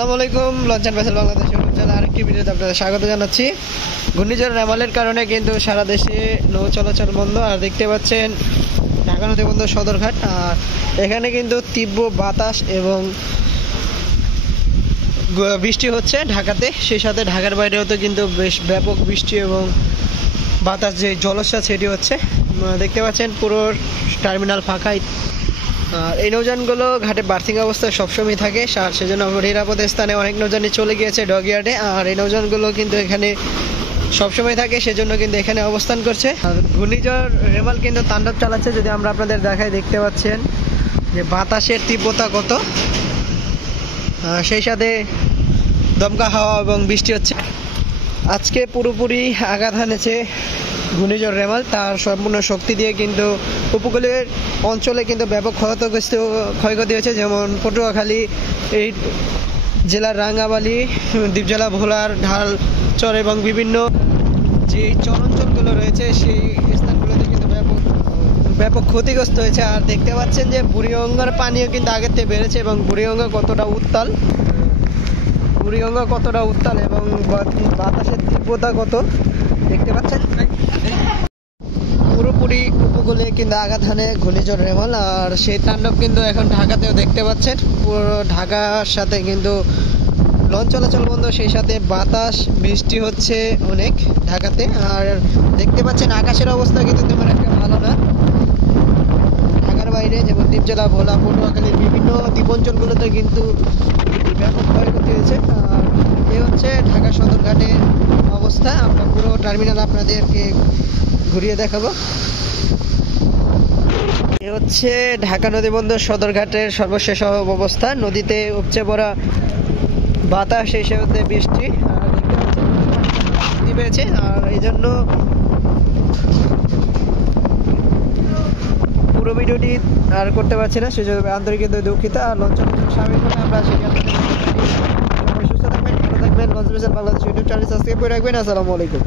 আসসালামু আলাইকুম। লঞ্চান vessel Bangladesh YouTube channel আরেকটি ভিডিওতে আপনাদের স্বাগত জানাচ্ছি। ঘূর্ণিঝড় রেমালের কারণে কিন্তু সারা দেশে নৌ চলাচল বন্ধ। আর দেখতে পাচ্ছেন ঢাকা নদী বন্দর সদরঘাট। আর এখানে কিন্তু তীব্র বাতাস এবং বৃষ্টি হচ্ছে ঢাকাতে, সেই সাথে ঢাকার বাইরেও তো কিন্তু বেশ ব্যাপক বৃষ্টি এবং বাতাস, যে জলোচ্ছ্বাস সেটি হচ্ছে। দেখতে পাচ্ছেন পুরো টার্মিনাল ফাঁকাই। আর এই নৌযানগুলো ঘাটে বার্থিং অবস্থায় সবসময় থাকে, আর সেজন্য নিরাপদ স্থানে অনেক নৌযানই চলে গিয়েছে ডকইয়ার্ডে। আর এই নৌযানগুলো কিন্তু এখানে সবসময় থাকে, সেজন্য কিন্তু এখানে অবস্থান করছে। আর ঘূর্ণিঝড় রেমাল কিন্তু তাণ্ডব চালাচ্ছে। যদি আমরা আপনাদের দেখাই, দেখতে পাচ্ছেন যে বাতাসের তীব্রতা কত, সেই সাথে দমকা হাওয়া এবং বৃষ্টি হচ্ছে। আজকে পুরোপুরি আঘাত হানেছে ঘূর্ণিঝড় রেমাল। তার সম্পূর্ণ শক্তি দিয়ে কিন্তু উপকূলের অঞ্চলে কিন্তু ব্যাপক ক্ষয়ক্ষতি হয়েছে, যেমন পটুয়াখালী, এই জেলার রাঙ্গাবালি, দ্বীপজেলা ভোলার ঢালচর এবং বিভিন্ন যে চরাঞ্চলগুলো রয়েছে সেই স্থানগুলোতে কিন্তু ব্যাপক ক্ষতিগ্রস্ত হয়েছে। আর দেখতে পাচ্ছেন যে বুড়িগঙ্গার পানিও কিন্তু আগের থেকে বেড়েছে এবং বুড়িগঙ্গা কতটা উত্তাল এবং বাতাসের তীব্রতা কত দেখতে পাচ্ছেন। পুরোপুরি উপকূলে কিন্তু আঘাত হানে ঘূর্ণিঝড় রেমাল। আর সেই তাণ্ডব কিন্তু এখন ঢাকাতেও দেখতে পাচ্ছেন। পুরো ঢাকার সাথে কিন্তু লঞ্চ চলাচল বন্ধ, সেই সাথে বাতাস বৃষ্টি হচ্ছে অনেক ঢাকাতে। আর দেখতে পাচ্ছেন আকাশের অবস্থা কিন্তু তেমন একটা ভালো না। ঢাকার বাইরে যেমন দ্বীপজেলা ভোলা, পটুয়াখালীর বিভিন্ন দ্বীপাঞ্চলগুলোতে কিন্তু ব্যাপক ক্ষয়ক্ষতি হয়েছে। আর এ হচ্ছে ঢাকা সদরঘাটের অবস্থা। আমরা পুরো টার্মিনাল আপনাদেরকে ঘুরিয়ে দেখাবো। এ হচ্ছে ঢাকা নদী বন্দর সদরঘাটের সর্বশেষ অবস্থা। নদীতে উপচে পড়া বাতাস, সেই সাথে বৃষ্টি পেয়েছে। আর এই জন্য পুরো ভিডিওটি আর করতে পারছি না, সেজন্য আন্তরিক দুঃখিত। আর লঞ্চ স্বাভাবিক হলে আমরা সুস্থ থাকবেন, ভালো থাকবেন। Launch vessel Bangladesh YouTube channel subscribe করে রাখবেন। আসসালামু আলাইকুম।